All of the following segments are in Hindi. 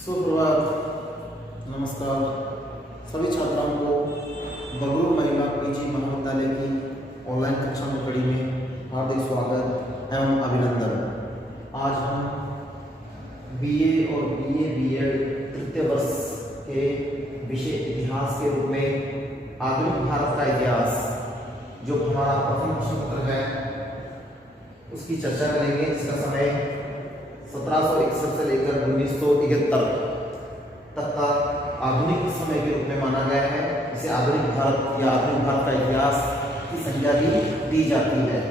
सुप्रभात, नमस्कार सभी छात्राओं को बगरू महिला पीजी महाविद्यालय की ऑनलाइन कक्षा में कड़ी में हार्दिक स्वागत एवं अभिनंदन। आज हम बीए और बीएड तृतीय वर्ष के विषय इतिहास के रूप में आधुनिक भारत का इतिहास जो हमारा प्रथम प्रश्न पत्र है उसकी चर्चा करेंगे, जिसका समय 1761 से लेकर 1971 तक का आधुनिक समय के रूप में माना गया है। इसे आधुनिक भारत या आधुनिक भारत का इतिहास की संज्ञा भी दी जाती है।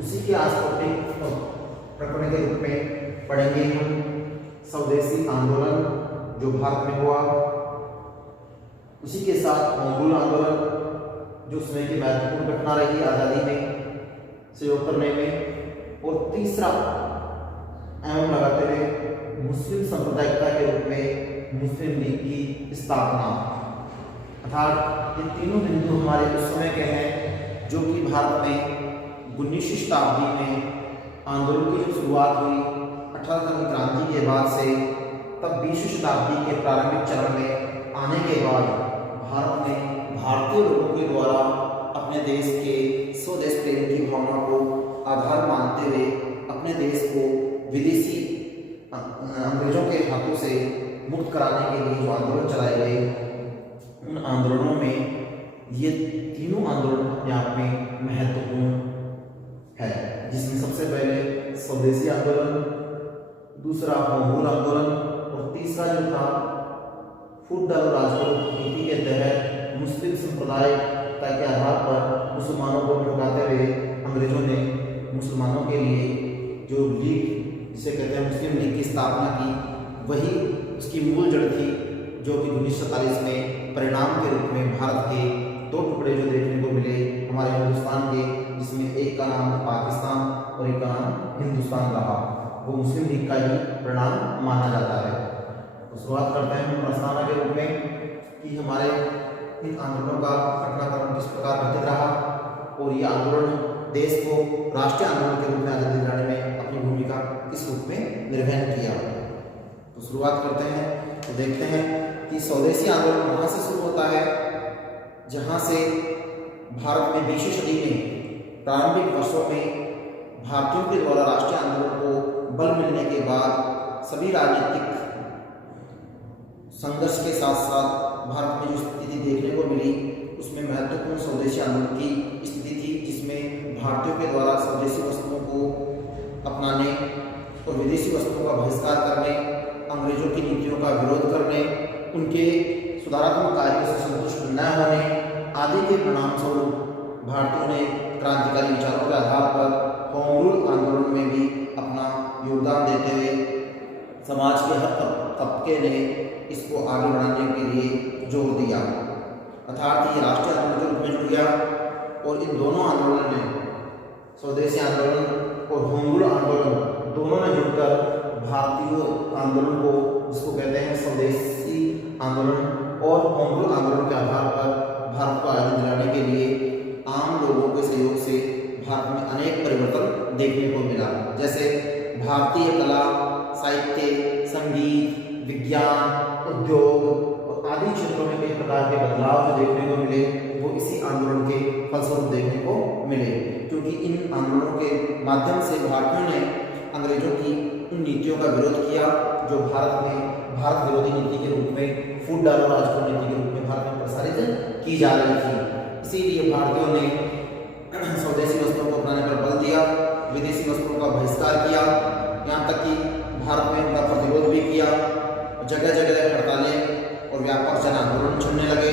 उसी के आज टॉपिक और प्रकरण के रूप में पढ़ेंगे हम स्वदेशी आंदोलन जो भारत में हुआ, उसी के साथ होम रूल आंदोलन जो उसमें की महत्वपूर्ण घटना रही आज़ादी में सहयोग करने में, और तीसरा एवं लगाते हुए मुस्लिम सांप्रदायिकता के रूप में मुस्लिम लीग की स्थापना। अर्थात ये तीनों बिंदु हमारे उस समय के हैं जो कि भारत में 19वीं शताब्दी में आंदोलन की शुरुआत हुई 18 की क्रांति के बाद से, तब 20वीं शताब्दी के प्रारंभिक चरण में आने के बाद भारत में भारतीय लोगों के द्वारा अपने देश के स्वदेश प्रेम की भावना को आधार मानते हुए अपने देश को विदेशी अंग्रेजों के हाथों से मुक्त कराने के लिए जो आंदोलन चलाए गए, उन आंदोलनों में ये तीनों आंदोलन अपने आप में महत्वपूर्ण है, जिसमें सबसे पहले स्वदेशी आंदोलन, दूसरा होम रूल आंदोलन और तीसरा जो था फूट डालो राजपूत नीति के तहत मुस्लिम संप्रदायिकता के आधार पर मुसलमानों को भड़काते हुए अंग्रेजों ने मुसलमानों के लिए जो लीग जिसे कहते हैं मुस्लिम लीग की स्थापना की, वही उसकी मूल जड़ थी, जो कि 1947 में परिणाम के रूप में भारत के दो टुकड़े जो देखने को मिले हमारे हिंदुस्तान के, जिसमें एक का नाम पाकिस्तान और एक का नाम हिंदुस्तान रहा, वो मुस्लिम लीग का ही परिणाम माना जाता है। तो शुरुआत करते हैं हम प्रस्तावना के रूप में कि हमारे इन आंदोलनों का घटनाक्रम किस प्रकार घटित रहा और ये आंदोलन देश को राष्ट्रीय आंदोलन के रूप में आजादी दिलाने में अपनी भूमिका किस रूप में निर्वहन किया। तो शुरुआत करते हैं, तो देखते हैं कि स्वदेशी आंदोलन वहाँ से शुरू होता है जहाँ से भारत में 20वीं सदी में प्रारंभिक वर्षों में भारतीयों के द्वारा राष्ट्रीय आंदोलन को बल मिलने के बाद सभी राजनीतिक संघर्ष के साथ साथ भारत में जो स्थिति देखने को मिली, उसमें महत्वपूर्ण स्वदेशी आंदोलन की स्थिति थी, जिसमें भारतीयों के द्वारा स्वदेशी वस्तुओं को अपनाने और विदेशी वस्तुओं का बहिष्कार करने, अंग्रेजों की नीतियों का विरोध करने, उनके सुधारात्मक कार्यों से संतुष्ट न होने आदि के परिणाम स्वरूप भारतीयों ने क्रांतिकारी विचारों के आधार पर होम रूल आंदोलन में भी अपना योगदान देते हुए समाज के हर तबके ने इसको आगे बढ़ाने के लिए जोर दिया। अर्थात ये राष्ट्रीय आंदोलन के रूप में जुड़ गया और इन दोनों आंदोलन ने, स्वदेशी आंदोलन और होम रूल आंदोलन दोनों ने जुड़कर भारतीय आंदोलन को, जिसको कहते हैं स्वदेशी आंदोलन और होम रूल आंदोलन के आधार पर भारत को आजादी दिलाने के लिए आम लोगों के सहयोग से भारत में अनेक परिवर्तन देखने को मिला। जैसे भारतीय कला, साहित्य, संगीत, विज्ञान, उद्योग और आदि क्षेत्रों में कई प्रकार के बदलाव जो देखने को मिले, वो इसी आंदोलन के फलस्वरूप देखने को मिले, क्योंकि इन आंदोलनों के माध्यम से भारतीयों ने अंग्रेजों की उन नीतियों का विरोध किया जो भारत में भारत विरोधी नीति के रूप में, फूट डालो राजपूत नीति के रूप में भारत में प्रसारित की जा रही थी। इसीलिए भारतीयों ने स्वदेशी वस्तुओं को अपनाने पर बल दिया, विदेशी वस्तुओं का बहिष्कार किया, यहाँ तक कि भारत में उनका प्रतिरोध भी किया। जगह जगह हड़तालें और व्यापक जन आंदोलन चलने लगे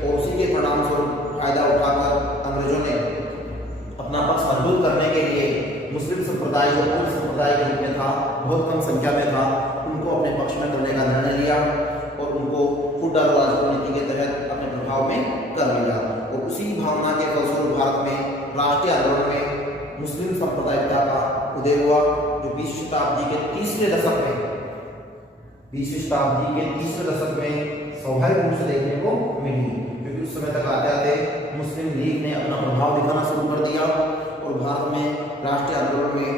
और उसी के परिणाम स्वरूप फायदा उठाकर अंग्रेजों ने अपना पक्ष मजबूत करने के लिए मुस्लिम संप्रदाय जो पूर्व संप्रदाय के रूप में था, बहुत कम संख्या में था, उनको अपने पक्ष में करने का निर्णय लिया और उनको फूट डालो राजपूत नीति के तहत अपने प्रभाव में कर लिया। और उसी भावना के फलस्वरूप भारत में राष्ट्रीय आंदोलन में मुस्लिम संप्रदायिकता का उदय हुआ, जो 20वीं शताब्दी के तीसरे दशक में, 20वीं शताब्दी के तीसरे दशक में स्वाभाविक रूप से देखने को मिली, क्योंकि उस समय तक आते आते मुस्लिम लीग ने अपना प्रभाव दिखाना शुरू कर दिया और भारत में राष्ट्रीय आंदोलन में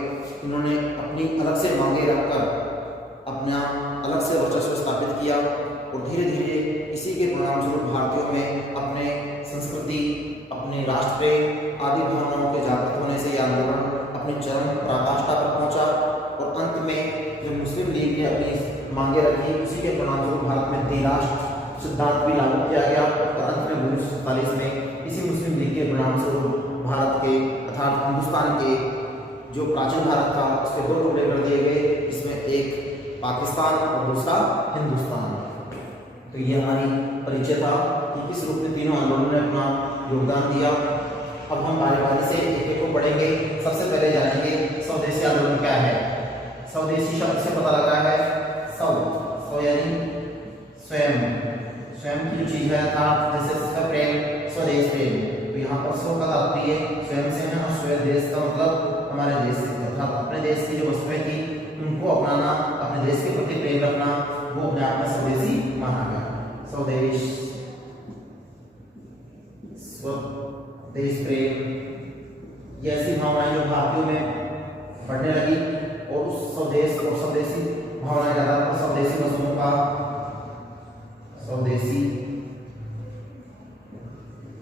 इन्होंने अपनी अलग से मांगे रखकर अपना अलग से वर्चस्व स्थापित किया और धीरे धीरे इसी के परिणाम स्वरूप भारतीयों में अपने संस्कृति, अपने राष्ट्र प्रेम आदि भावनाओं के जागृत होने से यह आंदोलन अपनी चरम पराकाष्ठा पर पहुंचा और अंत में जब मुस्लिम लीग ने अपनी मांगे रखी, इसी के परिणाम स्वरूप भारत में द्विराष्ट्र सिद्धांत भी लागू किया गया और अंत में 1947 में इसी मुस्लिम लीग के परिणाम स्वरूप भारत के अर्थात हिंदुस्तान के जो प्राचीन भारत था उसके 2 टुकड़े कर दिए गए, जिसमें एक पाकिस्तान और दूसरा हिंदुस्तान। तो ये हमारी परिचय था कि किस रूप में तीनों आंदोलनों ने अपना योगदान दिया। अब हम बारी बारी से एक एक को पढ़ेंगे। सबसे पहले जानेंगे स्वदेशी आंदोलन क्या है। स्वदेशी शब्द से पता लगा है स्व यानी स्वयं, स्वयं की जो चीज है था, जैसे इसका प्रेम, स्वदेश प्रेम, तो यहाँ पर स्व का तात्पर्य स्वयं से है और स्वदेश का मतलब हमारे देश से, अर्थात अपने देश की जो वस्तुएं थी उनको अपनाना, अपने देश के प्रति प्रेम रखना, वो अपने आप में स्वदेशी माना गया। स्वदेश, स्वदेश प्रेम, ये ऐसी भावनाएं जो भारतीयों में बढ़ने लगी और उस स्वदेश और स्वदेशी भावनाएं के आधार पर स्वदेशी वस्तुओं का, स्वदेशी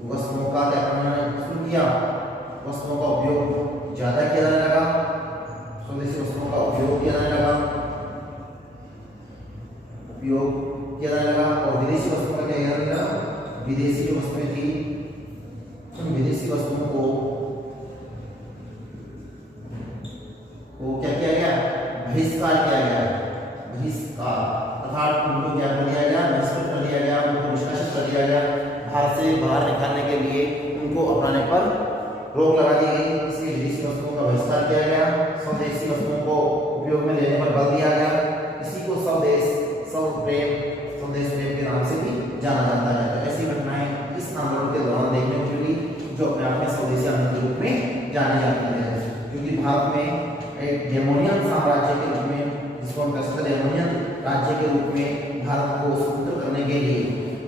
वस्तुओं का क्या करना शुरू किया, वस्तुओं का उपयोग ज्यादा किया जाने लगा, स्वदेशी वस्तुओं का उपयोग किया जाने लगा, और विदेशी वस्तुओं का क्या किया जाने लगा, विदेशी जो वस्तुएं थी उन विदेशी वस्तुओं को क्या किया गया, बहिष्कार किया गया, बहिष्कार अर्थात उनको क्या कर दिया गया, बहिष्कृत कर दिया गया, उनको निष्कासित कर दिया गया, भारत से बाहर निकालने के लिए उनको अपनाने पर रोक लगा दी गई। इसलिए विदेशी वस्तुओं का बहिष्कार किया गया, स्वदेशी वस्तुओं को उपयोग में लेने पर बल दिया गया। इसी को स्वदेश, स्वप्रेम, स्वदेश प्रेम के नाम से भी जाना जाता है। तो ऐसी घटनाएं इस आंदोलन के दौरान देखने को मिली जो अपने आप में स्वदेशी आंदोलन के रूप में जानी जाती है, क्योंकि भारत में एक डेमोनियन साम्राज्य के रूप में, जिसको हम कहते हैं डेमोनियन राज्य के रूप में भारत को स्वतंत्र करने के लिए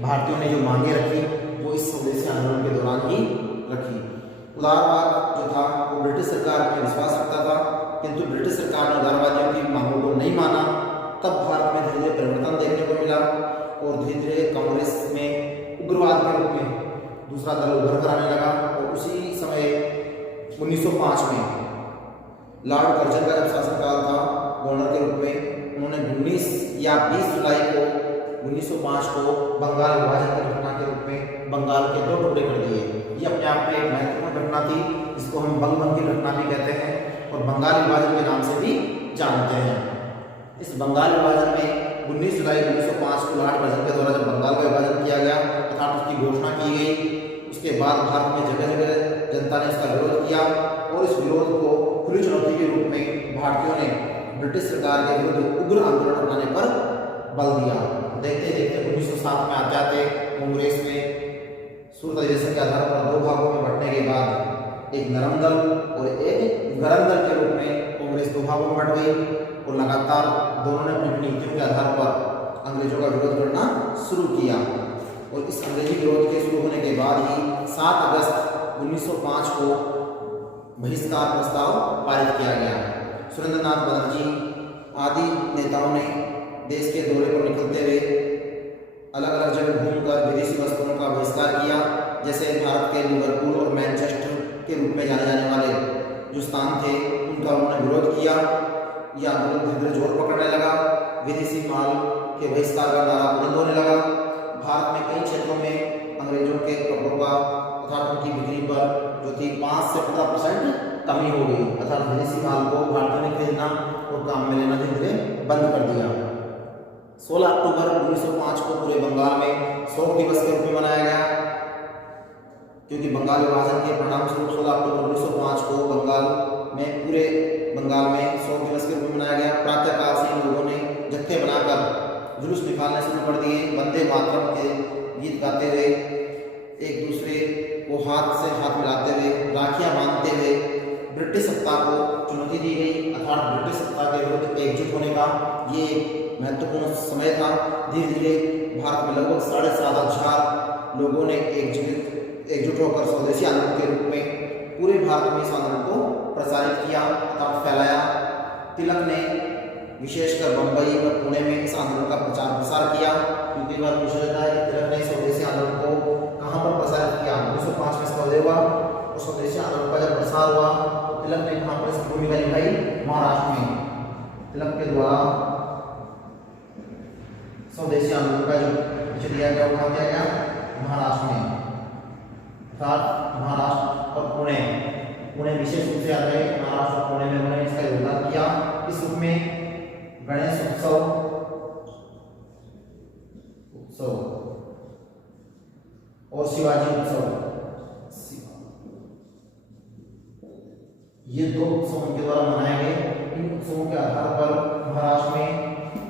भारतीयों ने जो मांगे रखी वो इस स्वदेशी आंदोलन के दौरान ही रखी। उदारवाद जो था वो ब्रिटिश सरकार में विश्वास रखता था, किंतु ब्रिटिश सरकार ने उदारवादियों की मांगों को नहीं माना। तब भारत में धीरे धीरे परिवर्तन देखने को मिला और धीरे धीरे कांग्रेस में उग्रवाद के रूप में दूसरा दल उभर कर आने लगा। और उसी समय 1905 में लॉर्ड कर्जन का जब शासनकाल था गवर्नर के रूप में, उन्होंने 19 या 20 जुलाई को 1905 को बंगाल विभाजन की घटना के रूप में बंगाल के 2 टुकड़े कर दिए। ये अपने आप में एक महत्वपूर्ण घटना थी, जिसको हम बंगभंग की घटना भी कहते हैं और बंगाल विभाजन के नाम से भी जानते हैं। इस बंगाल विभाजन में 19 जुलाई 1905 को लॉर्ड कर्जन के द्वारा जब बंगाल का विभाजन किया गया अर्थात उसकी घोषणा की गई, उसके बाद भारत में जगह जगह जनता ने इसका विरोध किया और इस विरोध को खुली चुनौती के रूप में भारतीयों ने ब्रिटिश सरकार के विरुद्ध उग्र आंदोलन अपनाने पर बल दिया। देखते देखते 1907 में आते आते कांग्रेस में सूरत अधिवेशन के आधार पर 2 भागों में बंटने के बाद एक नरम दल और एक गरम दल के रूप में कांग्रेस 2 भागों में बंट गई और लगातार दोनों ने अपनी नीतियों के आधार पर अंग्रेजों का विरोध करना शुरू किया। और इस अंग्रेजी विरोध के शुरू होने के बाद ही 7 अगस्त 1905 को बहिष्कार प्रस्ताव पारित किया गया। सुरेंद्रनाथ बनर्जी आदि नेताओं ने देश के दौरे पर निकलते हुए अलग अलग जगह घूमकर विदेशी वस्तुओं का बहिष्कार किया। जैसे भारत के लिवरपूल और मैनचेस्टर के रूप में जाने जाने वाले जो स्थान थे उनका उन्होंने विरोध किया। यह आंदोलन धीरे धीरे जोर पकड़ने लगा, विदेशी माल के बहिष्कार का नारा बुलंद होने लगा। भारत में कई क्षेत्रों में अंग्रेजों के कपड़ों का अर्थात उनकी बिक्री पर जो थी 5 से 15% कमी हो गई, अर्थात विदेशी माल को भारतीयों ने खरीदना और काम में लेना धीरे धीरे बंद कर दिया। 16 अक्टूबर 1905 को पूरे बंगाल में शोक दिवस के रूप में मनाया गया, क्योंकि बंगाल विभाजन के परिणाम स्वरूप 16 अक्टूबर 1905 को पूरे बंगाल में शोक दिवस के रूप में मनाया गया। प्रातःकाल से लोगों ने जत्थे बनाकर जुलूस निकालने शुरू कर दिए, वंदे मातरम के गीत गाते हुए, एक दूसरे को हाथ से हाथ मिलाते हुए, राखियां बांधते हुए ब्रिटिश सत्ता को चुनौती दी गई, अर्थात ब्रिटिश सत्ता के विरुद्ध एकजुट होने का ये एक महत्वपूर्ण समय था। धीरे धीरे भारत में लगभग 7,500 लोगों ने एकजुट होकर स्वदेशी आंदोलन के रूप में पूरे भारत में इस आंदोलन को प्रसारित किया अर्थात फैलाया। तिलक ने विशेषकर बंबई और पुणे में इस आंदोलन का प्रचार प्रसार किया। क्योंकि बार पूछा जाता है कि तिलक ने स्वदेशी आंदोलन को कहाँ पर प्रसारित किया। 1905 में इसका उदय हुआ और स्वदेशी आंदोलन का जब प्रसार हुआ तो तिलक ने कहाँ पर इसकी भूमिका निभाई, महाराष्ट्र में। तिलक के द्वारा स्वदेशी आंदोलन का जो परिचय दिया गया वो किया गया महाराष्ट्र में, अर्थात महाराष्ट्र और पुणे विशेष रूप से आता है। महाराष्ट्र और पुणे में उन्होंने इसका योगदान किया। इस रूप में गणेश उत्सव और शिवाजी उत्सव, ये 2 उत्सव उनके द्वारा मनाए गए। इन उत्सवों के आधार पर महाराष्ट्र में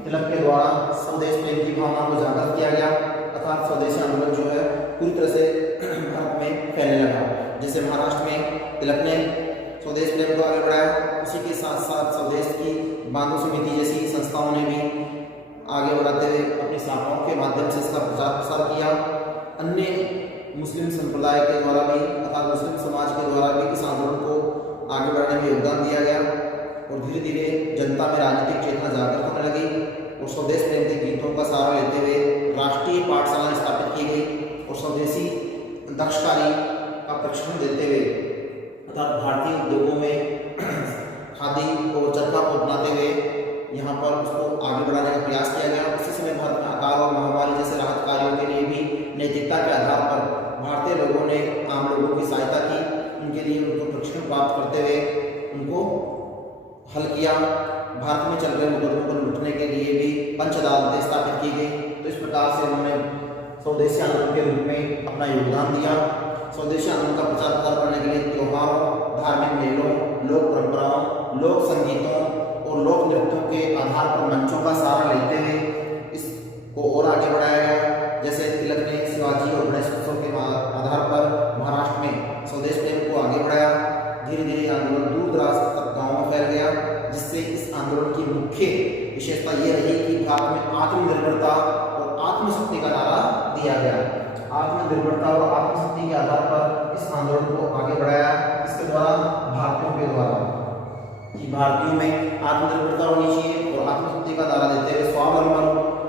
तिलक के द्वारा स्वदेश प्रेम की भावना को जागृत किया गया, अर्थात स्वदेशी आंदोलन जो है पूरी तरह से भारत में फैलने लगा। जैसे महाराष्ट्र में तिलक ने स्वदेश प्रेम को आगे बढ़ाया, उसी के साथ साथ स्वदेश की बांधो समिति जैसी संस्थाओं ने भी आगे बढ़ाते हुए अपनी शाखाओं के माध्यम से इसका प्रचार प्रसार किया। अन्य मुस्लिम संप्रदाय के द्वारा भी अर्थात मुस्लिम समाज के द्वारा भी इस आंदोलन को आगे बढ़ाने में योगदान दिया गया और धीरे धीरे जनता में राजनीतिक चेतना जागृत होने लगी और स्वदेश प्रेम के गीतों का सहारा लेते हुए राष्ट्रीय पाठशाला स्थापित की गई और स्वदेशी दक्षकारी का प्रशिक्षण देते हुए अर्थात भारतीय उद्योगों में खादी और चरखा को अपनाते हुए यहाँ पर उसको आगे बढ़ाने का प्रयास किया गया। उसी समय भारत में अकाल और महामारी जैसे राहत कार्यों के लिए भी नैतिकता के आधार पर भारतीय लोगों ने आम लोगों की सहायता की, उनके लिए उनको प्रशिक्षण प्राप्त करते हुए उनको हल किया। भारत में चल रहे मुकदमों को निपटने के लिए भी पंच अदालतें स्थापित की गई। तो इस प्रकार से उन्होंने स्वदेशी आंदोलन के रूप में अपना योगदान दिया। स्वदेशी आंदोलन का प्रचार प्रसार करने के लिए त्योहारों, धार्मिक मेलों, लोक परंपराओं, लोक संगीतों और लोक नृत्यों के आधार पर मंचों का सहारा लेते हुए इसको और आगे बढ़ाया गया। जैसे तिलक ने शिवाजी और गणेश उत्सव के आधार पर महाराष्ट्र में स्वदेश प्रेम को आगे बढ़ाया। धीरे धीरे आंदोलन दूर दराज तक गाँव में फैल गया, जिससे इस आंदोलन की मुख्य विशेषता ये रही कि भारत में आत्मनिर्भरता और आत्मशक्ति का नारा दिया गया। आत्मनिर्भरता और आत्मशक्ति के आधार पर इस आंदोलन को आगे बढ़ाया। इसके द्वारा भारतीयों के द्वारा कि भारतीयों में आत्मनिर्भरता होनी चाहिए और आत्मशक्ति का नारा देते हुए स्वावलंबन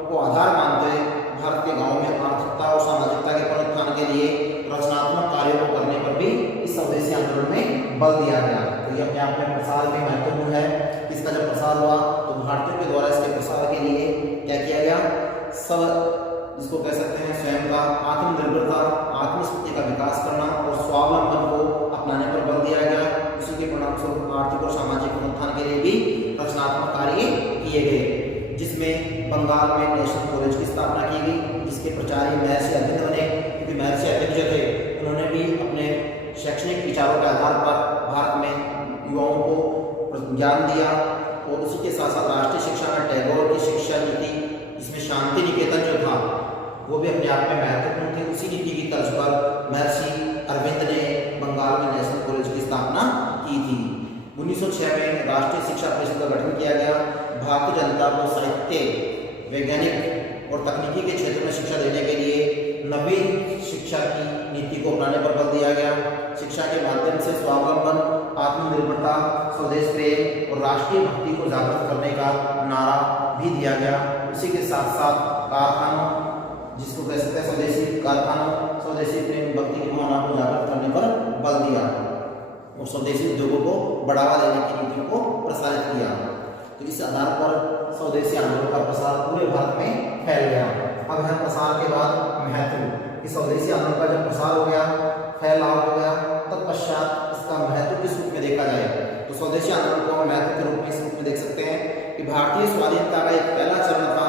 को आधार मानते हुए भारत के गाँव में आर्थिकता और सामाजिकता के पुनरुत्थान के लिए रचनात्मक कार्यों को करने पर भी इस स्वदेशी आंदोलन में बल दिया गया। तो ये अपने आप में प्रसार में महत्वपूर्ण है। इसका जब प्रसार हुआ तो भारतीयों के द्वारा इसके प्रसार के लिए क्या किया गया, जिसको कह सकते हैं स्वयं का आत्मनिर्भरता, आत्मशक्ति का विकास करना और स्वावलंबन को अपनाने पर बल दिया गया। उसी के परिणामस्वरूप आर्थिक और सामाजिक पुनरुत्थान के लिए भी रचनात्मक कार्य किए गए, जिसमें बंगाल में नेशनल कॉलेज की स्थापना की गई, जिसके प्राचार्य महर्षि अरविंद बने। क्योंकि महर्षि अरविंद जो थे उन्होंने भी अपने शैक्षणिक विचारों के आधार पर भारत में युवाओं को ज्ञान दिया और उसी के साथ साथ राष्ट्रीय शिक्षा में टैगोर की शिक्षा नीति, जिसमें शांति निकेतन जो था वो भी अपने आप में महत्वपूर्ण थी। उसी नीति की तर्ज पर महर्षि अरविंद ने बंगाल में नेशनल कॉलेज की स्थापना की थी। 1906 में राष्ट्रीय शिक्षा परिषद का गठन किया गया। भारतीय जनता को साहित्य, वैज्ञानिक और तकनीकी के क्षेत्र में शिक्षा देने के लिए नवीन शिक्षा की नीति को अपनाने पर बल दिया गया। शिक्षा के माध्यम से स्वावलंबन, आत्मनिर्भरता, स्वदेश प्रेम और राष्ट्रीय भक्ति को जागृत करने का नारा भी दिया गया। उसी के साथ साथ कारखानों, जिसको कह सकते हैं स्वदेशी कारखानों, स्वदेशी प्रेम भक्ति की भावना को जागृत करने पर बल दिया और स्वदेशी उद्योगों को बढ़ावा देने की नीतियों को प्रसारित किया। तो इस आधार पर स्वदेशी आंदोलन का प्रसार पूरे भारत में फैल गया। अब है प्रसार के बाद महत्व कि स्वदेशी आंदोलन का जब प्रसार हो गया, फैलाव हो गया, तत्पश्चात इसका महत्व किस रूप में देखा जाए। तो स्वदेशी आंदोलन को हम महत्व के रूप में इस रूप में देख सकते हैं कि भारतीय स्वाधीनता का एक पहला चरण था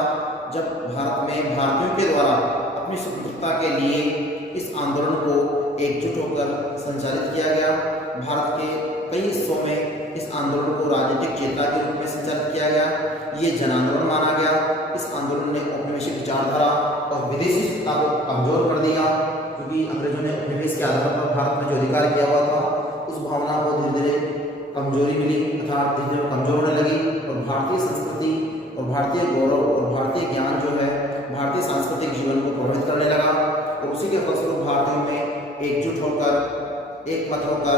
जब भारत में भारतीयों के द्वारा अपनी स्वतंत्रता के लिए इस आंदोलन को एकजुट होकर संचालित किया गया। भारत के कई हिस्सों में इस आंदोलन को राजनीतिक चेतना के रूप में संचालित किया गया। ये जन आंदोलन माना गया। इस आंदोलन ने औपनिवेशिक विचारधारा और विदेशी सत्ता को कमजोर कर दिया, क्योंकि अंग्रेजों ने उपनिवेश के आधार पर भारत में जो अधिकार किया हुआ था उस भावना को धीरे धीरे कमजोरी मिली, अर्थात धीरे धीरे कमजोर होने लगी और भारतीय संस्कृति और भारतीय गौरव और भारतीय ज्ञान जो है भारतीय सांस्कृतिक जीवन को प्रभावित करने लगा और उसी के फलस्वरूप भारतीयों में एकजुट होकर एकमत होकर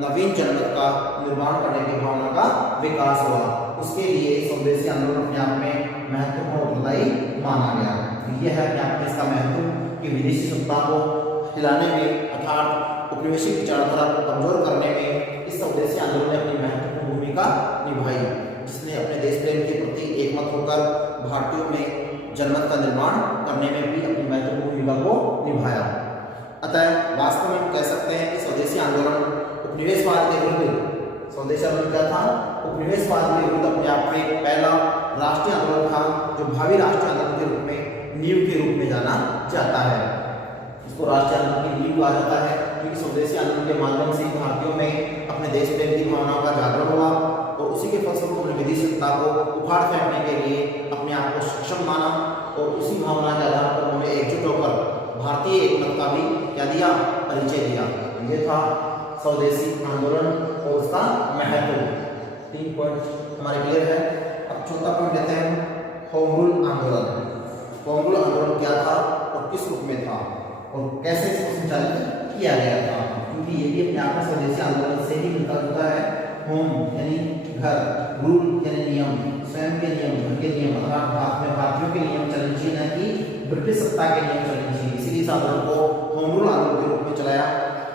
नवीन जनमत का निर्माण करने की भावना का विकास हुआ। उसके लिए स्वदेशी आंदोलन अपने आप में महत्वपूर्ण उत्तरदायी माना गया। यह है अपने आप में इसका महत्व कि विदेशी सत्ता को हिलाने में अर्थात उपनिवेशिक विचारधारा को कमजोर करने में इस स्वदेशी आंदोलन ने अपनी महत्वपूर्ण भूमिका निभाई, जिसने अपने देश प्रेम के प्रति एकमत होकर भारतीयों में जनमत का निर्माण करने में भी अपनी महत्वपूर्ण भूमिका को निभाया। अतः वास्तव में हम कह सकते हैं कि स्वदेशी आंदोलन उपनिवेशवाद के विरुद्ध, स्वदेशी आंदोलन क्या था? उपनिवेशवाद के विरुद्ध अपने आप में एक पहला राष्ट्रीय आंदोलन था, जो भावी राष्ट्रीय आंदोलन के रूप में नींव के रूप में जाना जाता है। इसको राष्ट्रीय आंदोलन की नींव कहा जाता है, क्योंकि स्वदेशी आंदोलन के माध्यम से भारतीयों में अपने देश प्रेम की भावनाओं का जागरण हुआ और उसी के फलस्वरूप उन्होंने विदेशी सत्ता को उखाड़ फेंकने के लिए अपने आप को सक्षम माना और उसी भावना के आधार पर उन्होंने एकजुट होकर भारतीय एकमत का भी क्या दिया? परिचय दिया। ये था स्वदेशी आंदोलन और उसका महत्व। 3 पॉइंट हमारे क्लियर है। अब चौथा पॉइंट लेते हैं, होम रूल आंदोलन। होम रूल आंदोलन क्या था और किस रूप में था और कैसे इसको संचालित किया गया था? क्योंकि ये भी अपने आप में स्वदेशी आंदोलन से ही मिलता जुलता है। होम यानी घर, रूल यानी नियम, स्वयं के नियम, घर के नियम, अर्थात भारत में भारतीयों के नियम चलने चाहिए, न कि ब्रिटिश सत्ता के नियम चलने चाहिए। इसीलिए इस आंदोलन को होम रूल आंदोलन के रूप में चलाया।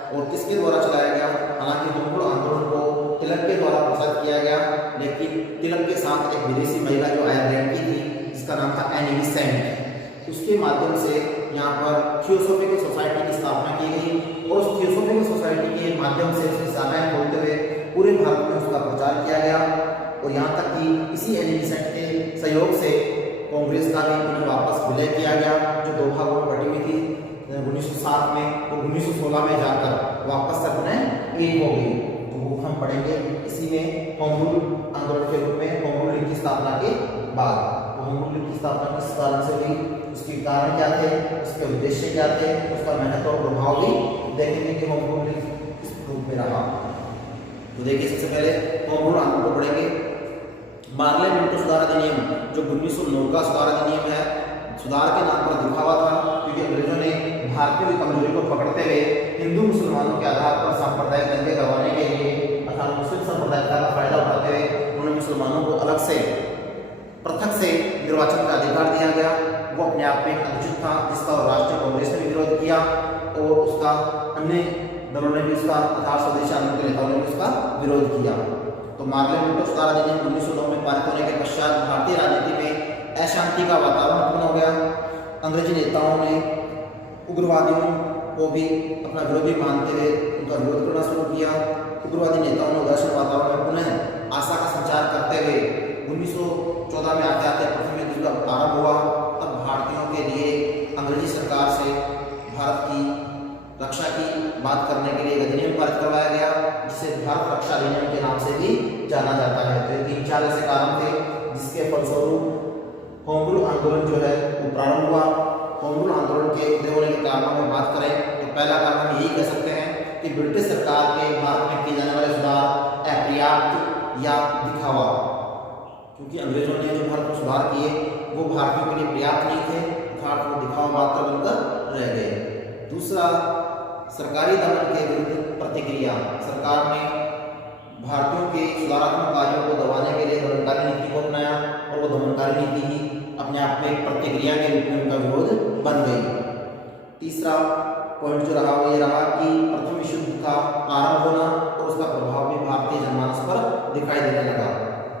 और किसके द्वारा चलाया गया? हालांकि होम रूल आंदोलन को तिलक के द्वारा प्रसारित किया गया, लेकिन तिलक के साथ एक विदेशी महिला जो आयरलैंड की थी, जिसका नाम था एनी बेसेंट, उसके माध्यम से यहाँ पर थियोसॉफिकल सोसाइटी की स्थापना की गई और उस थियोसॉफिकल सोसाइटी के माध्यम से उसकी शाखाएं खोलते हुए पूरे भारत में उसका प्रचार किया गया। और यहाँ तक कि इसी एनी बेसेंट के सहयोग से कांग्रेस का भी उन्हें वापस विलय किया गया, जो 2 भागों में बटी हुई थी 1907 में, तो 1916 में जाकर वापस तक उन्हें एक हो गई। तो वो हम पढ़ेंगे इसी में होम रूल आंदोलन के रूप में, होम रूल की स्थापना के बाद। होम रूल की स्थापना किस कारण से हुई, उसके कारण क्या थे, उसके उद्देश्य क्या थे, उसका महत्व और प्रभाव भी देखेंगे कि होम रूल किस रूप में रहा। तो देखिए, सबसे पहले होम रूल आंदोलन को पढ़ेंगे। मार्ले मिंटो सुधार अधिनियम, जो 1909 का सुधार अधिनियम है, सुधार के नाम पर दिखावा था, क्योंकि अंग्रेजों ने भारतीयों की कमजोरी को पकड़ते हुए हिंदू मुसलमानों के आधार पर सांप्रदायिक दंगे करवाने के लिए, अर्थात मुस्लिम सांप्रदायिकता का फायदा उठाते हुए उन्होंने मुसलमानों को अलग से पृथक से निर्वाचन का अधिकार दिया गया। वो अपने आप में अनुचित था, जिसका राष्ट्रीय कांग्रेस ने भी विरोध किया और उसका अन्य दलों ने भी उसका, अर्थात स्वदेशी आंदोलन के नेताओं ने भी उसका विरोध किया। तो मार्ले मिंटो सुधार अधिनियम 1909 में पारित होने के पश्चात भारतीय राजनीति में अशांति का वातावरण उत्पन्न हो गया। अंग्रेजी नेताओं ने उग्रवादियों को भी अपना विरोधी मानते हुए उनका विरोध करना शुरू किया। उग्रवादी नेताओं ने उदासीन वातावरण में पुनः आशा का संचार करते हुए 1914 में आते आते प्रथम युद्ध का आरंभ हुआ। तब भारतीयों के लिए अंग्रेजी सरकार से भारत की रक्षा की बात करने के लिए एक अधिनियम पारित करवाया गया, जिसे भारत रक्षा अधिनियम के नाम से भी जाना जाता है। तो 3-4 ऐसे कारण थे जिसके फलस्वरूप होम रूल आंदोलन जो है वो प्रारंभ हुआ। होम रूल आंदोलन के उदय होने के कारणों में बात करें तो पहला कारण हम यही कह सकते हैं कि ब्रिटिश सरकार के भारत में किए जाने वाले सुधार अपर्याप्त या दिखावा, क्योंकि अंग्रेजों ने जो भारत में सुधार किए वो भारतीयों के लिए पर्याप्त नहीं थे, अर्थात वो दिखावा मात्र बनकर रह गए। दूसरा, सरकारी दमन के विरुद्ध प्रतिक्रिया। सरकार ने भारतीयों के सुधारात्मक कार्यों को दबाने के लिए दमनकारी नीति को अपनाया और वो दमनकारी नीति ही अपने आप में प्रतिक्रिया के रूप में उनका विरोध बन गई। तीसरा पॉइंट जो रहा वो ये रहा कि प्रथम विश्व युद्ध का आरंभ होना और उसका प्रभाव भी भारतीय जनमानस पर दिखाई देने लगा।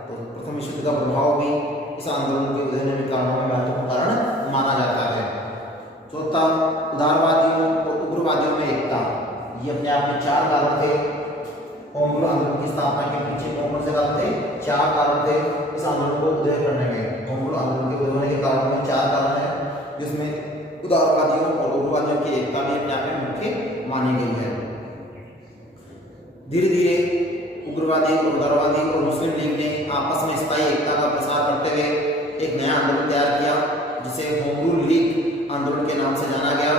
तो प्रथम विश्व युद्ध का प्रभाव भी इस आंदोलन के उदय होने के कारणों में महत्वपूर्ण कारण माना जाता है। चौथा, उदारवादियों और उग्रवादियों में एकता। ये अपने आप में 4 कारण थे। होम रूल आंदोलन की स्थापना के पीछे कौन से कारण थे? 4 कारण थे इस आंदोलन को उदय करने में। होम रूल आंदोलन के उदय होने के कारण में 4 कारण हैं, जिसमें उदारवादियों और उग्रवादियों की एकता भी अपने आप में मुख्य मानी गई है। धीरे धीरे उग्रवादी और उदारवादी और मुस्लिम लीग ने आपस में स्थायी एकता का प्रसार करते हुए एक नया आंदोलन तैयार किया, जिसे होम रूल लीग आंदोलन के नाम से जाना गया,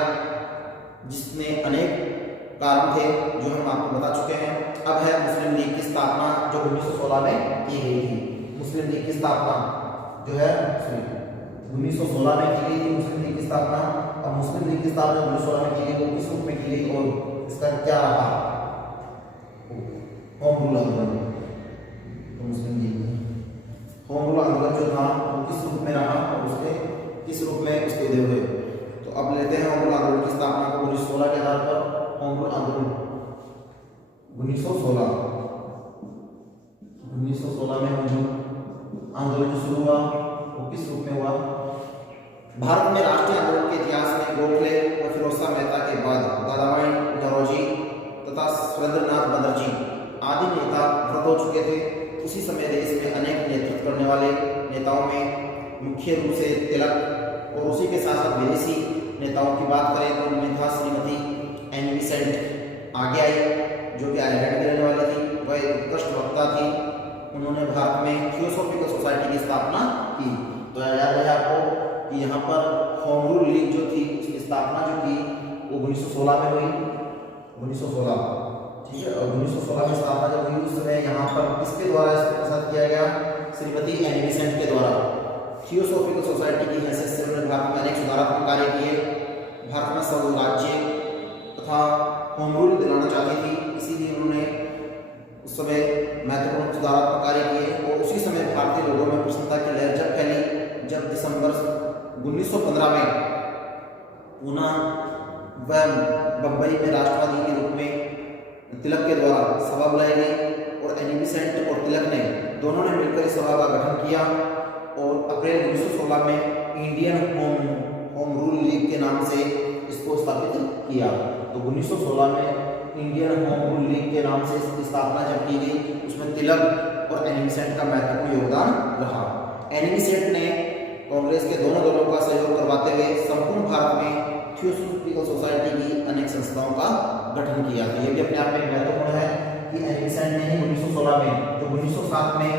जिसमें अनेक कारण थे जो हम आपको बता चुके हैं। अब है मुस्लिम लीग की स्थापना, जो 1916 में की गई थी। मुस्लिम लीग की स्थापना जो है 1916 में की गई थी। मुस्लिम लीग की स्थापना, अब मुस्लिम लीग की स्थापना 1916 में की गई, तो किस रूप में की गई और इसका क्या रहा? होम रूल आंदोलन, तो मुस्लिम लीग होम रूल आंदोलन जो था वो किस रूप में रहा और उसके किस रूप में उसके दे हुए। तो अब लेते हैं होम रूल आंदोलन की स्थापना को 1916 के आधार पर। होम रूल आंदोलन 1916 में होम रूल आंदोलन जो शुरू हुआ वो किस रूप में हुआ। भारत में राष्ट्रीय आंदोलन के इतिहास में गोखले और फिरोजशाह मेहता के बाद दादाभाई नौरोजी तथा सुरेंद्रनाथ बनर्जी आदि नेता व्रत हो चुके थे। उसी समय देश में अनेक नेतृत्व करने वाले नेताओं में मुख्य रूप से तिलक और उसी के साथ साथ विदेशी नेताओं की बात करें तो उनमें था श्रीमती एनी बेसेंट आगे आई, जो कि आयरलैंड की रहने वाली थी। वह एक उत्कृष्ट वक्ता थी। उन्होंने भारत में थियोसॉफिकल सोसाइटी की स्थापना की। तो याद रहे आपको कि यहाँ पर होम रूल लीग जो थी उसकी स्थापना जो की वो 1916 में हुई। 1916, ठीक है। और 1916 में स्थापना जब हुई उस समय यहाँ पर किसके द्वारा इसको प्रसारित किया गया, श्रीमती एनी बेसेंट के द्वारा। थियोसॉफिकल सोसाइटी की हैसियत से उन्होंने भारत में अनेक सुधारात्मक कार्य किए। भारत में स्वराज्य तथा होम रूल दिलाना चाहती थी, इसीलिए उन्होंने उस समय महत्वपूर्ण सुधारात्मक कार्य किए। और उसी समय भारतीय लोगों में प्रसन्नता की लहर जब फैली, जब दिसंबर 1915 में पुनः वह बम्बई में राष्ट्रवादी के रूप में तिलक के द्वारा सभा बुलाई गई और एनी बेसेंट और तिलक ने दोनों ने मिलकर इस सभा का गठन किया और अप्रैल 1916 में इंडियन होम रूल लीग के नाम से इसको स्थापित किया। तो 1916 में इंडियन होम रूल लीग के नाम से इसकी स्थापना जब की गई, उसमें तिलक और एनी बेसेंट का महत्वपूर्ण योगदान रहा। एनी बेसेंट ने कांग्रेस के दोनों दलों का सहयोग करवाते हुए संपूर्ण भारत में थियोसॉफिकल सोसाइटी की अनेक संस्थाओं का गठन किया। तो ये भी अपने आप में महत्वपूर्ण है कि एनी बेसेंट ने ही 1916 में, तो 1907 में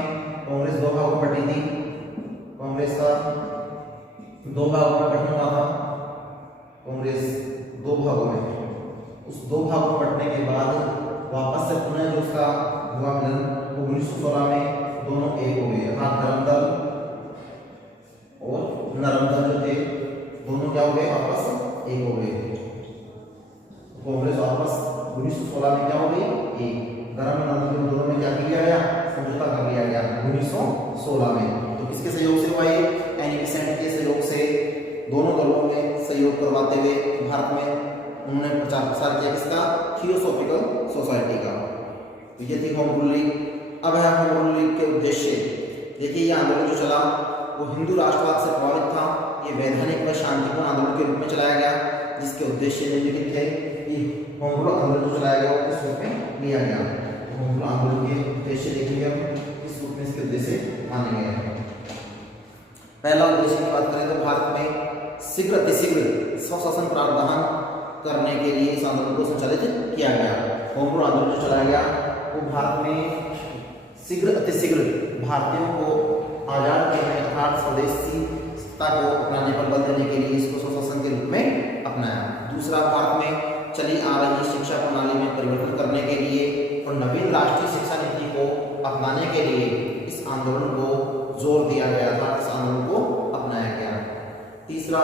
कांग्रेस दो भागों में बटी थी। कांग्रेस का दो भागों में गठन हुआ था। कांग्रेस दो भागों में, उस दो भागों में बंटने के बाद वापस से पुनः जो उसका हुआ मिलन, वो 1916 में दोनों एक हो गए, अर्थात धर्मदल और नरमदल जो थे दोनों क्या हो गए, वापस एक हो गए। कांग्रेस वापस 1916 में क्या हो गई, एक। धर्म नरमदल दोनों में क्या किया गया, समझौता कर लिया गया 1916 में। तो किसके सहयोग से हुआ ये, एनी बेसेंट के सहयोग से। दोनों दलों में सहयोग करवाते हुए भारत में उन्होंने प्रचार प्रसार किया किसका, थियोसॉफिकल सोसाइटी का। तो ये थी होम रूल लीग। अब है होम रूल लीग के उद्देश्य। देखिए ये आंदोलन जो चला वो हिंदू राष्ट्रवाद से प्रभावित था। ये वैधानिक व शांतिपूर्ण आंदोलन के रूप में चलाया गया, जिसके उद्देश्य निम्नलिखित थे कि होम रूल आंदोलन जो चलाया गया वो किस रूप में लिया गया। होम रूल आंदोलन के उद्देश्य देखिए अब किस रूप में इसके उद्देश्य माने गए हैं। पहला उद्देश्य की बात करें तो भारत में शीघ्र अतिशीघ्र स्वशासन प्रावधान करने के लिए इस आंदोलन को संचालित किया गया। होम रूल आंदोलन जो चलाया गया वो भारत में शीघ्र अतिशीघ्र भारतीयों को आजाद करने अर्थात स्वदेशी सत्ता को अपनाने पर बल देने के लिए इसको स्वशासन के रूप में अपनाया। दूसरा, भारत में चली आ रही शिक्षा प्रणाली में परिवर्तन करने के लिए और नवीन राष्ट्रीय शिक्षा नीति को अपनाने के लिए इस आंदोलन को जोर दिया गया था, इस आंदोलन को अपनाया गया। तीसरा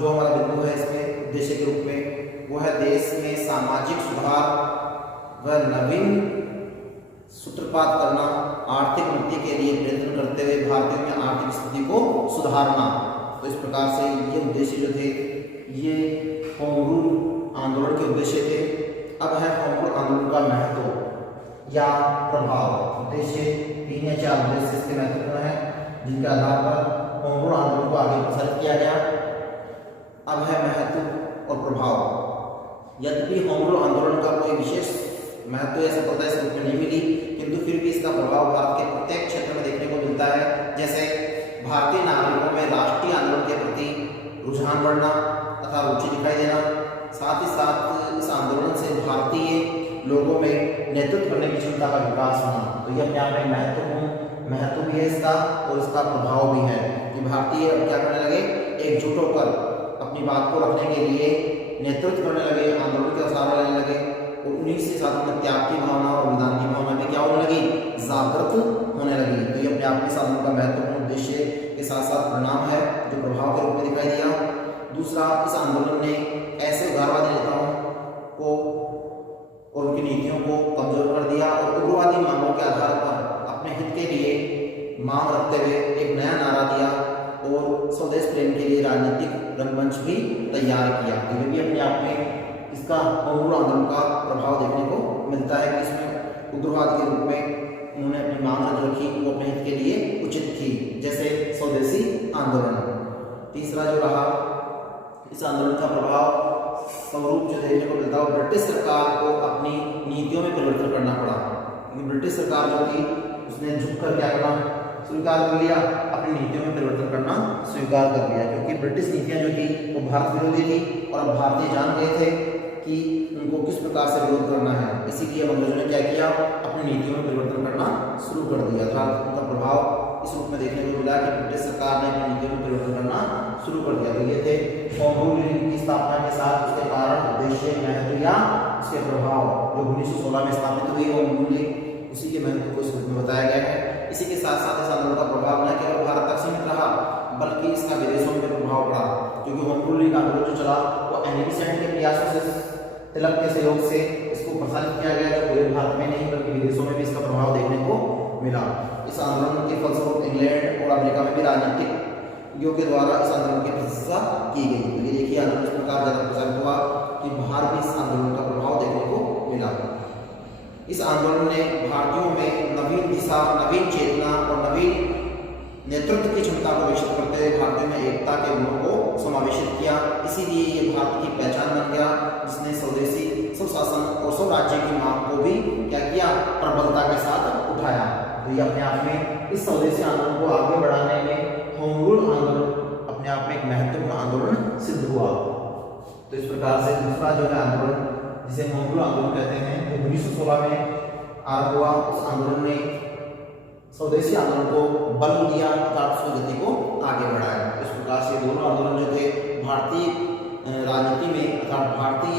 जो हमारा बिंदु है इसमें उद्देश्य के रूप में, वो है देश में सामाजिक सुधार व नवीन सूत्रपात करना, आर्थिक उन्नति के लिए प्रयत्न करते हुए भारतीयों में आर्थिक स्थिति को सुधारना। तो इस प्रकार से ये उद्देश्य जो थे ये होम रूल आंदोलन के उद्देश्य थे। अब है होम रूल आंदोलन का महत्व या प्रभाव। उद्देश्य 3 या 4 उद्देश्य इसके महत्वपूर्ण है, जिनके आधार पर होम रूल आंदोलन को आगे प्रसारित किया गया। अब है महत्व और प्रभाव। यद्यपि होम रूल आंदोलन का कोई विशेष महत्व या सफलता इस रूप में नहीं मिली, किंतु फिर भी इसका प्रभाव भारत के प्रत्येक क्षेत्र में देखने को मिलता है। जैसे भारतीय नागरिकों में राष्ट्रीय आंदोलन के प्रति रुझान बढ़ना तथा रुचि दिखाई देना, साथ ही साथ इस आंदोलन से भारतीय लोगों में नेतृत्व करने की क्षमता का विकास होना। तो ये अपने आप में महत्व भी है इसका और इसका प्रभाव भी है कि भारतीय अब क्या करने लगे, एकजुट होकर अपनी बात को रखने के लिए नेतृत्व करने लगे, आंदोलन का सहारा लेने लगे और उन्हीं से साथ में त्याग की भावना और बलिदान की भावना भी क्या होने लगी, जागृत होने लगी। तो ये अपने आप में इस आंदोलन का महत्वपूर्ण उद्देश्य के साथ साथ परिणाम है जो प्रभाव के रूप में दिखाई दिया। दूसरा, इस आंदोलन ने ऐसे उदारवादी नेताओं को और उनकी नीतियों को कमजोर कर दिया और उग्रवादी मांगों के आधार पर अपने हित के लिए मांग रखते हुए एक नया नारा दिया और स्वदेश प्रेम के लिए राजनीतिक रंगमंच भी तैयार किया। ये भी अपने आप में इसका होम रूल आंदोलन का प्रभाव देखने को मिलता है कि इसमें उग्रवाद के रूप में उन्होंने अपनी मांग रख रखी, वो अपने हित के लिए उचित थी, जैसे स्वदेशी आंदोलन। तीसरा जो रहा इस आंदोलन का प्रभाव स्वरूप जो देखने को मिलता है, ब्रिटिश सरकार को अपनी नीतियों में परिवर्तन करना पड़ा, क्योंकि ब्रिटिश सरकार जो थी उसने झुककर क्या करना स्वीकार कर लिया, अपनी नीतियों में परिवर्तन करना स्वीकार कर लिया, क्योंकि ब्रिटिश नीतियां जो थी वो भारत विरोधी थी और अब भारतीय जान गए थे कि उनको किस प्रकार से विरोध करना है। इसीलिए अंग्रेजों ने क्या किया, अपनी नीतियों में परिवर्तन करना शुरू कर दिया था। उनका प्रभाव इस रूप में देखने को मिला कि ब्रिटिश सरकार ने अपनी नीतियों में परिवर्तन करना शुरू कर दिया। तो ये थे होम रूल की स्थापना के साथ उसके कारण, उद्देश्य, महत्व या उसके प्रभाव जो 1916 में स्थापित हुई होम रूल लीग, उसी के महत्व को इस रूप में बताया गया है। इसी के साथ साथ इस आंदोलन का प्रभाव न केवल भारत तक सीमित रहा बल्कि इसका विदेशों में प्रभाव पड़ा, क्योंकि होम रूल लीग आंदोलन जो चला वो एनी बेसेंट के प्रयासों से, तिलक के सहयोग से इसको प्रसारित किया गया, जो पूरे भारत में नहीं बल्कि विदेशों में भी इसका प्रभाव देखने को मिला। इस आंदोलन के फलस्वरूप इंग्लैंड और अमेरिका में भी राजनीतिक के द्वारा इस आंदोलन की प्रशंसा की गई। तो ये देखिए आंदोलन इस प्रकार ज्यादा प्रचारित हुआ कि बाहर भी इस आंदोलन का प्रभाव देखने को मिला। इस आंदोलन ने भारतीयों में नवीन दिशा, नवीन चेतना और नवीन नेतृत्व की क्षमता को विकसित करते हुए भारतीयों में एकता के गुणों को समावेशित किया। इसीलिए ये भारत की पहचान बन गया, जिसने स्वदेशी, स्वशासन और स्वराज्य की मांग को भी क्या किया, प्रबलता के साथ उठाया। तो ये अपने आप में इस स्वदेशी आंदोलन को आगे बढ़ाने में होम रूल आंदोलन अपने आप में एक महत्वपूर्ण आंदोलन सिद्ध हुआ। तो इस प्रकार से दूसरा जो है आंदोलन, जिसे होम रूल आंदोलन कहते हैं, जो 1916 में आरंभ हुआ, उस आंदोलन ने स्वदेशी आंदोलन को बल दिया तथा उसकी गति को आगे बढ़ाया। इस प्रकार से दोनों आंदोलन जो थे भारतीय राजनीति में अर्थात भारतीय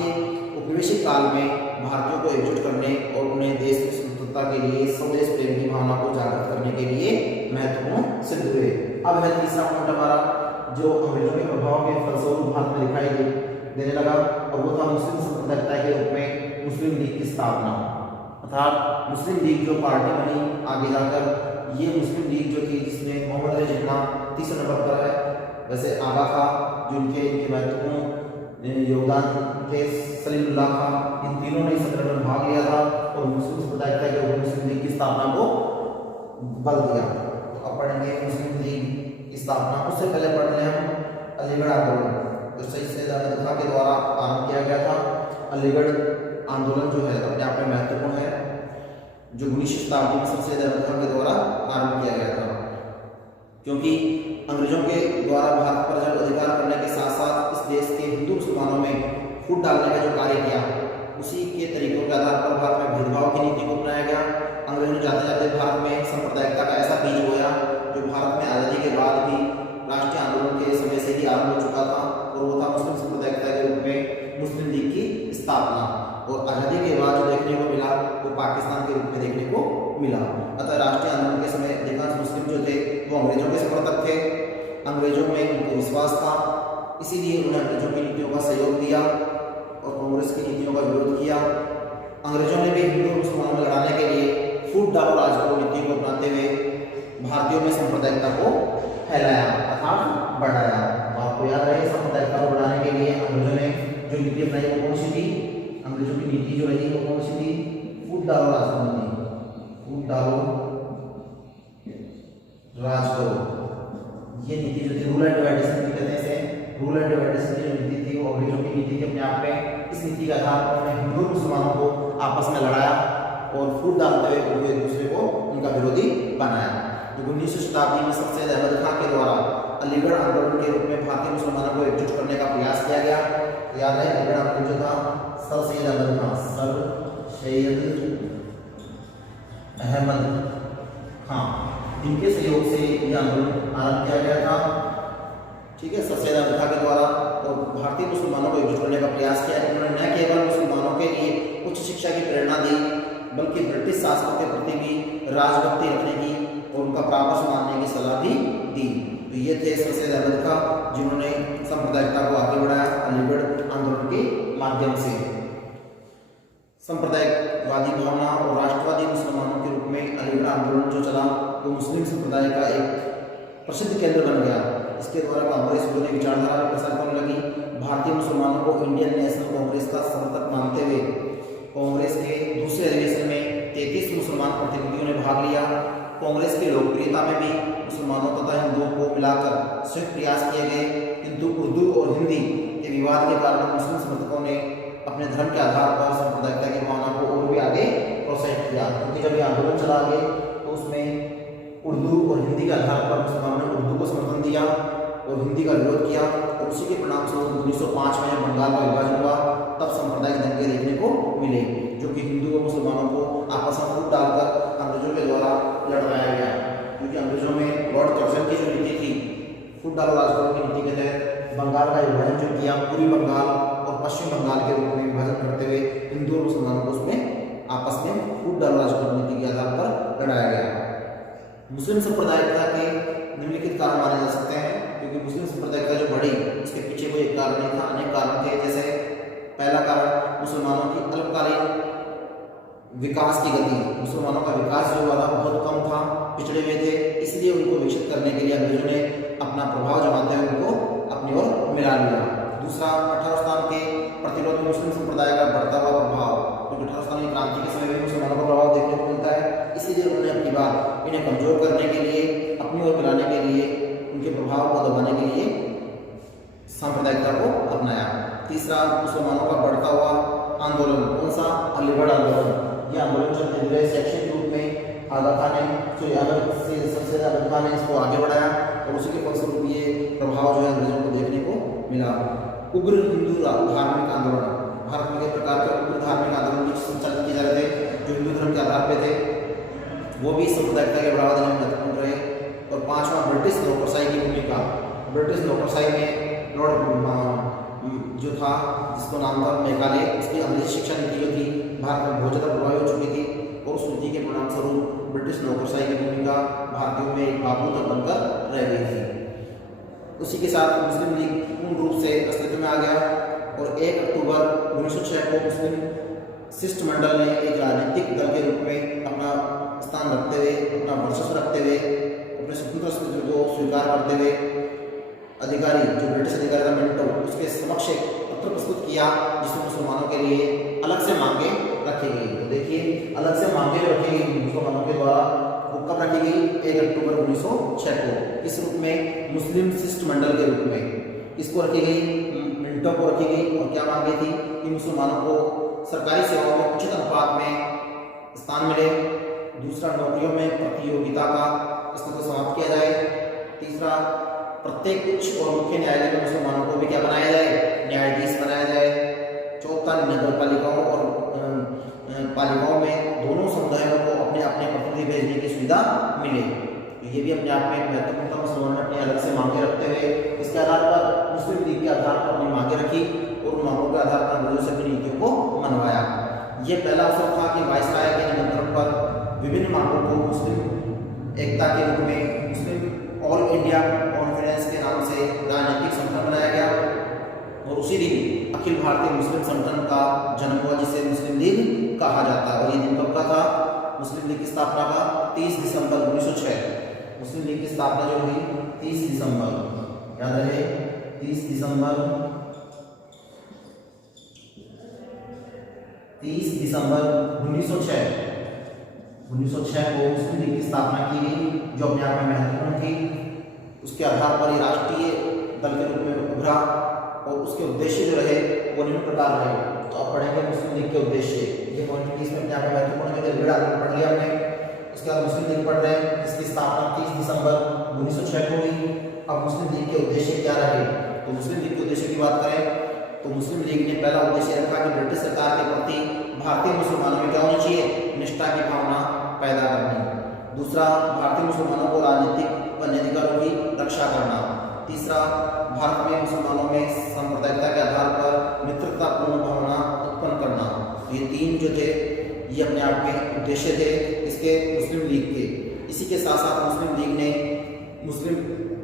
उपनिवेशिक काल में भारतीयों को एकजुट करने और उन्हें देश की स्वतंत्रता के लिए, स्वदेश प्रेम की भावना को जागृत करने के लिए महत्वपूर्ण सिद्ध हुए। अब है तीसरा पॉइंट हमारा, जो अंग्रेजों के प्रभाव के फलस्वरूप भारत में दिखाई देने लगा, और वो था मुस्लिम सांप्रदायिकता के रूप में मुस्लिम लीग की स्थापना। अर्थात मुस्लिम लीग जो पार्टी बनी आगे जाकर, ये मुस्लिम लीग जो थी जिसमें मोहम्मद अली जिन्ना तीसरे नंबर पर है, वैसे आगा खां जो इनके महत्वपूर्ण योगदान थे, सलीमुल्लाह खां, इन तीनों ने इस आंदोलन में भाग लिया था और मुस्लिम सांप्रदायिकता के रूप में मुस्लिम लीग की स्थापना को बल दिया। तो अब पढ़ेंगे मुस्लिम लीग की स्थापना। उससे पहले पढ़ लें हम अलीगढ़ आंदोलन, जो सैयद अहमद खां के द्वारा आरंभ किया गया था। अलीगढ़ आंदोलन जो है अपने आप में महत्वपूर्ण है, जो 19वीं शताब्दी में सैयद अहमद खां के द्वारा आरंभ किया गया था, क्योंकि अंग्रेजों के द्वारा भारत पर जब अधिकार करने के साथ साथ इस देश के हिंदू मुसलमानों में फूट डालने का जो कार्य किया, उसी के तरीकों के आधार पर भारत में भेदभाव की नीति को अपनाया गया। अंग्रेजों जाते जाते भारत में सांप्रदायिकता का ऐसा बीज बोया जो भारत में आज़ादी के बाद भी राष्ट्रीय आंदोलन के समय से ही आरंभ हो चुका था, और वो था मुस्लिम सांप्रदायिकता के रूप में मुस्लिम लीग की स्थापना। और आज़ादी के बाद जो देखने को मिला वो पाकिस्तान के रूप में देखने को मिला। अतः राष्ट्रीय आंदोलन के समय अधिकांश मुस्लिम जो थे वो अंग्रेजों के समर्थक थे, अंग्रेजों में उनको विश्वास था, इसीलिए उन्होंने अंग्रेजों की नीतियों का सहयोग दिया और कांग्रेस की नीतियों का विरोध किया। अंग्रेजों ने भी हिंदू मुसलमानों में लड़ाने के लिए फूट डालो राज करो नीति को अपनाते हुए भारतीयों में सांप्रदायिकता को फैलाया अर्थात बढ़ाया। तो आपको याद रहे, सांप्रदायिकता को बढ़ाने के लिए अंग्रेजों ने जो नीति अपनाई वो कौन सी थी? अंग्रेजों की नीति जो रही वो कौन सी थी? फूट डालो राज करो नीति, फूट डालो राज करो, ये नीति जो थी रूल एंड डिवाइडेशन की कहते हैं। रूल एंड डिवाइडेशन की जो नीति थी वो अंग्रेजों की नीति के अपने आप में, इस नीति के आधार पर उन्होंने हिंदू मुसलमानों को आपस में लड़ाया और फूट डालते हुए उनको एक दूसरे को उनका विरोधी बनाया। जो 19वीं शताब्दी में सर सैयद अहमद खां के द्वारा अलीगढ़ आंदोलन के रूप में भारतीय मुसलमानों को एकजुट करने का प्रयास किया गया। याद है अलीगढ़ आंदोलन जो था सर सैयद अहमद खां, सर सैयद अहमद खां, इनके सहयोग से यह आंदोलन आरंभ किया गया था। ठीक है, सर सैयद अहमद खां के द्वारा और भारतीय मुसलमानों को एकजुट करने का प्रयास किया। उन्होंने न केवल मुसलमानों के लिए उच्च शिक्षा की प्रेरणा दी बल्कि ब्रिटिश शासकों के प्रति भी राजभक्ति रखने की और उनका प्रावस मानने की सलाह भी दी। तो ये थे सर सैयद अहमद खां, जिन्होंने सांप्रदायिकता को आगे बढ़ाया अलीगढ़ आंदोलन के माध्यम से। सांप्रदायिकवादी भावना और राष्ट्रवादी मुसलमानों के रूप में अलीगढ़ आंदोलन जो चला वो मुस्लिम संप्रदाय का एक प्रसिद्ध केंद्र बन गया। इसके द्वारा कांग्रेस विरोधी विचारधारा में प्रसार करने लगी। भारतीय मुसलमानों को इंडियन नेशनल कांग्रेस का समर्थक मानते हुए कांग्रेस के दूसरे अधिवेशन में 33 मुसलमान प्रतिनिधियों ने भाग लिया। कांग्रेस की लोकप्रियता में भी मुसलमानों तथा हिंदुओं को मिलाकर संयुक्त प्रयास किए गए, किंतु उर्दू और हिंदी के विवाद के कारण मुस्लिम समर्थकों ने अपने धर्म के आधार पर सांप्रदायिकता की भावना को और भी आगे प्रोत्साहित किया। क्योंकि जब ये आंदोलन चला आगे तो उसमें उर्दू और हिंदी के आधार पर मुसलमानों ने उर्दू को समर्थन दिया और हिंदी का विरोध किया, और उसी के परिणाम स्वरूप 1905 में जब बंगाल का विभाजन हुआ तब सांप्रदायिक दंगे देखने को मिले, जो कि हिंदू और मुसलमानों को आपस में फूट डालकर अंग्रेजों के द्वारा लड़वाया गया। क्योंकि अंग्रेजों में लॉर्ड कर्जन की जो नीति थी, फूट डालो राज करो की नीति के तहत बंगाल का विभाजन जो किया, पूर्वी बंगाल और पश्चिम बंगाल के रूप में विभाजन करते हुए हिंदू और मुसलमानों को उसमें आपस में फूट डालो राज करो नीति के आधार पर लड़ाया गया। मुस्लिम संप्रदायिकता के निम्नलिखित कारण माने जा सकते हैं, क्योंकि मुस्लिम संप्रदायिकता जो बढ़ी उसके पीछे कोई एक कारण नहीं था, अनेक कारण थे। जैसे पहला कारण मुसलमानों की अल्पकालीन विकास की गति, मुसलमानों का विकास जो वाला बहुत कम था, पिछड़े हुए थे, इसलिए उनको विकसित करने के लिए अंग्रेजों ने अपना प्रभाव जमाते हुए उनको अपनी ओर मिला लिया। दूसरा, 18 स्थान के प्रतिरोध में मुस्लिम संप्रदाय का बढ़ता हुआ प्रभाव, क्योंकि 18 स्थान की क्रांति के समय में मुसलमानों का प्रभाव देखने को मिलता है, इसीलिए उन्होंने अपनी बात इन्हें कमजोर करने के लिए, अपनी ओर मिलाने के लिए, उनके प्रभाव को दबाने के लिए सांप्रदायिकता को अपनाया। तीसरा, मुसलमानों का बढ़ता हुआ आंदोलन, कौन सा? अलीगढ़ आंदोलन। यह आंदोलन चलते हुए सेक्शन के रूप में आगा खान ने सबसे आगा खान ने इसको आगे बढ़ाया, और उसी के फलस्वरूप ये प्रभाव जो है अंग्रेजों को देखने को मिला। उग्र हिंदू धार्मिक आंदोलन, भारत में कई प्रकार के उग्र धार्मिक आंदोलन भी संचालित किए जा रहे थे जो हिंदू धर्म के आधार पे थे, वो भी सांप्रदायिकता के बढ़ावा देने में महत्वपूर्ण रहे। और पांचवा, ब्रिटिश नौकरशाही की भूमिका। ब्रिटिश नौकरशाही में लॉर्ड जो था, जिसको नाम था मेघालय, उसकी अंग्रेजी शिक्षा नीति जो थी भारत में बहुत ज़्यादा प्रभावी हो चुकी थी, और उस नीति के परिणाम स्वरूप ब्रिटिश नौकरशाही की भूमिका भारतीयों में एक बाबू तक बनकर रह गई थी। उसी के साथ मुस्लिम लीग पूर्ण रूप से अस्तित्व में आ गया, और 1 अक्टूबर 1906 को मुस्लिम शिष्टमंडल ने एक राजनीतिक दल के रूप में अपना स्थान रखते हुए, अपना वर्चस्व रखते हुए, अपने स्वतंत्र अस्तित्व को स्वीकार करते हुए अधिकारी, जो ब्रिटिश अधिकारी था मिंटो, उसके समक्ष एक पत्र प्रस्तुत किया जिसमें मुसलमानों के लिए अलग से मांगे रखी गई। तो देखिए, अलग से मांगे रखी गई मुसलमानों के द्वारा, वो कब रखी गई? 1 अक्टूबर 1906 को। इस रूप में मुस्लिम शिष्टमंडल के रूप में इसको रखी गई, मिंटो को रखी गई। और क्या मांगे थी? कि मुसलमानों को सरकारी सेवाओं में उचित अनुपात में स्थान मिले। दूसरा, नौकरियों में प्रतियोगिता का स्तर को समाप्त किया जाए। तीसरा, प्रत्येक उच्च और मुख्य न्यायालय में मुसलमानों को भी क्या बनाया जाए? न्यायाधीश बनाया जाए। चौथा, नगर पालिकाओं और पालिकाओं में दोनों समुदायों को अपने अपने प्रतिनिधि भेजने की सुविधा मिले। तो ये भी अपने आप में महत्वपूर्ण था। मुसलमान ने अपने अलग से मांगे रखते हुए इसके आधार पर, मुस्लिम लीग के आधार पर अपनी मांगे रखी, और उन मांगों के आधार पर अंग्रेजों से अपनी नीतियों को मनवाया। ये पहला अवसर था कि वायसराय के निमंत्रण पर विभिन्न मांगों को मुस्लिम एकता के रूप में मुस्लिम ऑल इंडिया कॉन्फ्रेंस के नाम से राजनीतिक संगठन बनाया गया, और उसी दिन अखिल भारतीय मुस्लिम संगठन का जन्म हुआ, जिसे मुस्लिम लीग कहा जाता है। और ये दिन कब का था? मुस्लिम लीग की स्थापना का 30 दिसंबर 1906। मुस्लिम लीग की स्थापना जो हुई 30 दिसंबर, याद रहे, 30 दिसंबर 1906 को मुस्लिम लीग की स्थापना की गई, जो अपने आप में महत्वपूर्ण थी। उसके आधार पर ये राष्ट्रीय दल के रूप में उभरा, और उसके उद्देश्य जो रहे वो निम्न प्रकार रहे। तो आप पढ़ेंगे मुस्लिम लीग के उद्देश्य, ये पॉइंट इसमें अपने आप में महत्वपूर्ण है। अलीगढ़ आंदोलन पढ़ लिया हमने, उसके बाद मुस्लिम लीग पढ़ रहे हैं, इसकी स्थापना 30 दिसंबर 1906 को हुई। अब मुस्लिम लीग के उद्देश्य क्या रहे? तो मुस्लिम लीग के उद्देश्य की बात करें तो मुस्लिम लीग ने पहला उद्देश्य रखा कि ब्रिटिश सरकार के प्रति भारतीय मुसलमानों में क्या होना चाहिए? निष्ठा की भावना पैदा करनी। दूसरा, भारतीय मुसलमानों को राजनीतिक व अधिकारों की रक्षा करना। तीसरा, भारत में मुसलमानों में सांप्रदायिकता के आधार पर मित्रतापूर्ण भावना उत्पन्न करना। ये तीन जो थे ये अपने आप में उद्देश्य थे इसके मुस्लिम लीग के। इसी के साथ साथ मुस्लिम लीग ने मुस्लिम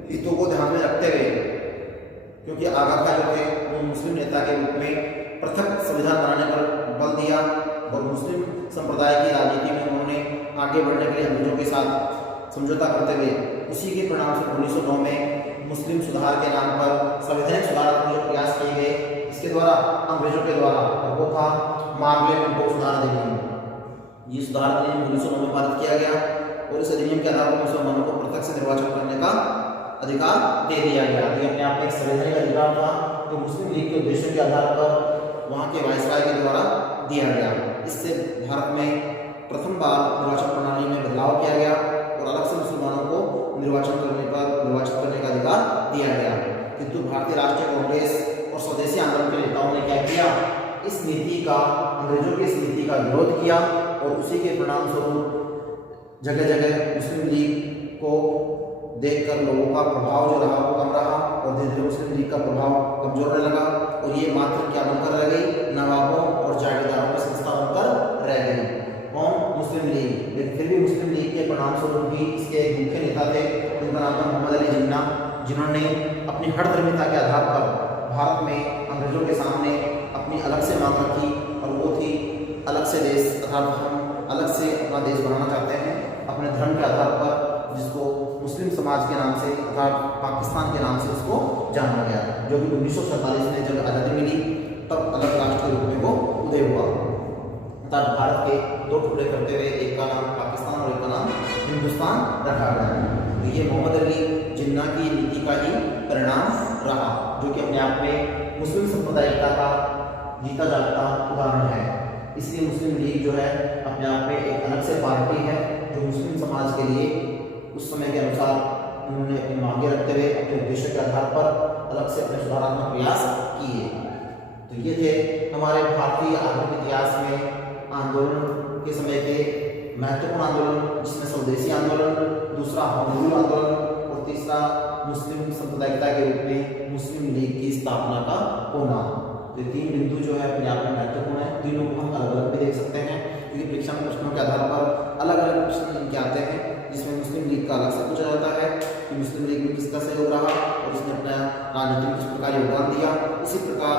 हितों को ध्यान में रखते हुए, क्योंकि आगा खान जो थे वो मुस्लिम नेता के रूप में पृथक संविधान बनाने पर बल दिया, और मुस्लिम संप्रदाय की राजनीति में उन्होंने आगे बढ़ने के लिए अंग्रेजों के साथ समझौता करते हुए उसी के परिणाम से 1909 में मुस्लिम सुधार के नाम पर संवैधानिक सुधारात्मक जो प्रयास किए गए, इसके द्वारा अंग्रेजों के द्वारा, और वो था मार्गले मंटो सुधार अधिनियम। ये सुधार अधिनियम 1909 में पारित किया गया और इस अधिनियम के आधार पर मुसलमानों को प्रत्यक्ष निर्वाचन करने का अधिकार दे दिया गया। ये अपने आप में एक संवैधानिक अधिकार था जो मुस्लिम लीग के उद्देश्यों के आधार पर वहाँ के वायसराय के द्वारा दिया गया। इससे भारत में प्रथम बार निर्वाचन प्रणाली में बदलाव किया गया और अलग से मुसलमानों को निर्वाचित करने का अधिकार दिया गया। किंतु भारतीय राष्ट्रीय कांग्रेस और स्वदेशी आंदोलन के नेताओं ने क्या किया, इस नीति का, अंग्रेजों की इस नीति का विरोध किया और उसी के परिणाम स्वरूप जगह जगह मुस्लिम लीग को देखकर लोगों का प्रभाव जो रहा वो कम रहा और धीरे धीरे मुस्लिम लीग का प्रभाव कमजोर होने लगा और ये मात्र क्या बनकर रह गई, नवाबों और जागीरदारों की संस्था बनकर रह गई। कौन? मुस्लिम लीग। लेकिन फिर भी मुस्लिम लीग के परिणाम स्वरूप भी इसके एक मुख्य नेता थे जिनका नाम था मोहम्मद अली जिन्ना, जिन्होंने अपनी हठधर्मिता के आधार पर भारत में अंग्रेजों के सामने अपनी अलग से मांग रखी और वो थी अलग से देश, अर्थात हम अलग से अपना देश बनाना चाहते हैं अपने धर्म के आधार पर, जिसको मुस्लिम समाज के नाम से अर्थात पाकिस्तान के नाम से उसको जाना गया, जो कि 1947 में जब आज़ादी मिली तब अलग राष्ट्र के रूप में वो उदय हुआ। अर्थात भारत के दो टुकड़े करते हुए एक का नाम पाकिस्तान और एक का नाम हिंदुस्तान रखा गया। तो ये मोहम्मद अली जिन्ना की नीति का ही परिणाम रहा, जो कि अपने आप में मुस्लिम सांप्रदायिकता का जीता जागता उदाहरण है। इसलिए मुस्लिम लीग जो है अपने आप में एक अलग से पार्टी है जो मुस्लिम समाज के लिए उस समय के अनुसार उन्होंने अपनी मांगे रखते हुए अपने उद्देश्य के आधार पर अलग से अपने सुधारात्मक प्रयास किए। तो ये थे हमारे भारतीय आधुनिक इतिहास में आंदोलन के समय के महत्वपूर्ण आंदोलन, जिसमें स्वदेशी आंदोलन, दूसरा हिंदू आंदोलन और तीसरा मुस्लिम सांप्रदायिकता के रूप में मुस्लिम लीग की स्थापना का होना। तो तीन बिंदु जो है अपने आप में महत्वपूर्ण है। तीनों को हम अलग अलग भी देख सकते हैं क्योंकि परीक्षा में प्रश्नों के आधार पर अलग अलग प्रश्न इनके आते हैं, जिसमें मुस्लिम लीग का अलग से पूछा जाता है कि मुस्लिम लीग में किसका सहयोग रहा और उसने अपना राजनीति में किस प्रकार योगदान दिया। इसी प्रकार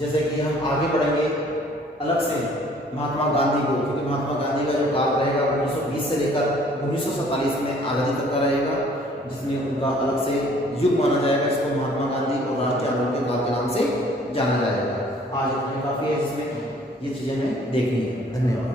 जैसे कि हम आगे बढ़ेंगे अलग से महात्मा गांधी को, क्योंकि महात्मा गांधी का जो काल रहेगा 1920 से लेकर 1947 में आज़ादी तक का रहेगा, जिसमें उनका अलग से युग माना जाएगा। इसको महात्मा गांधी और राष्ट्रीय आंदोलन के काल के नाम से जाना जाएगा। आज काफ़ी है जिसमें ये चीज़ें हमें देखनी है। धन्यवाद।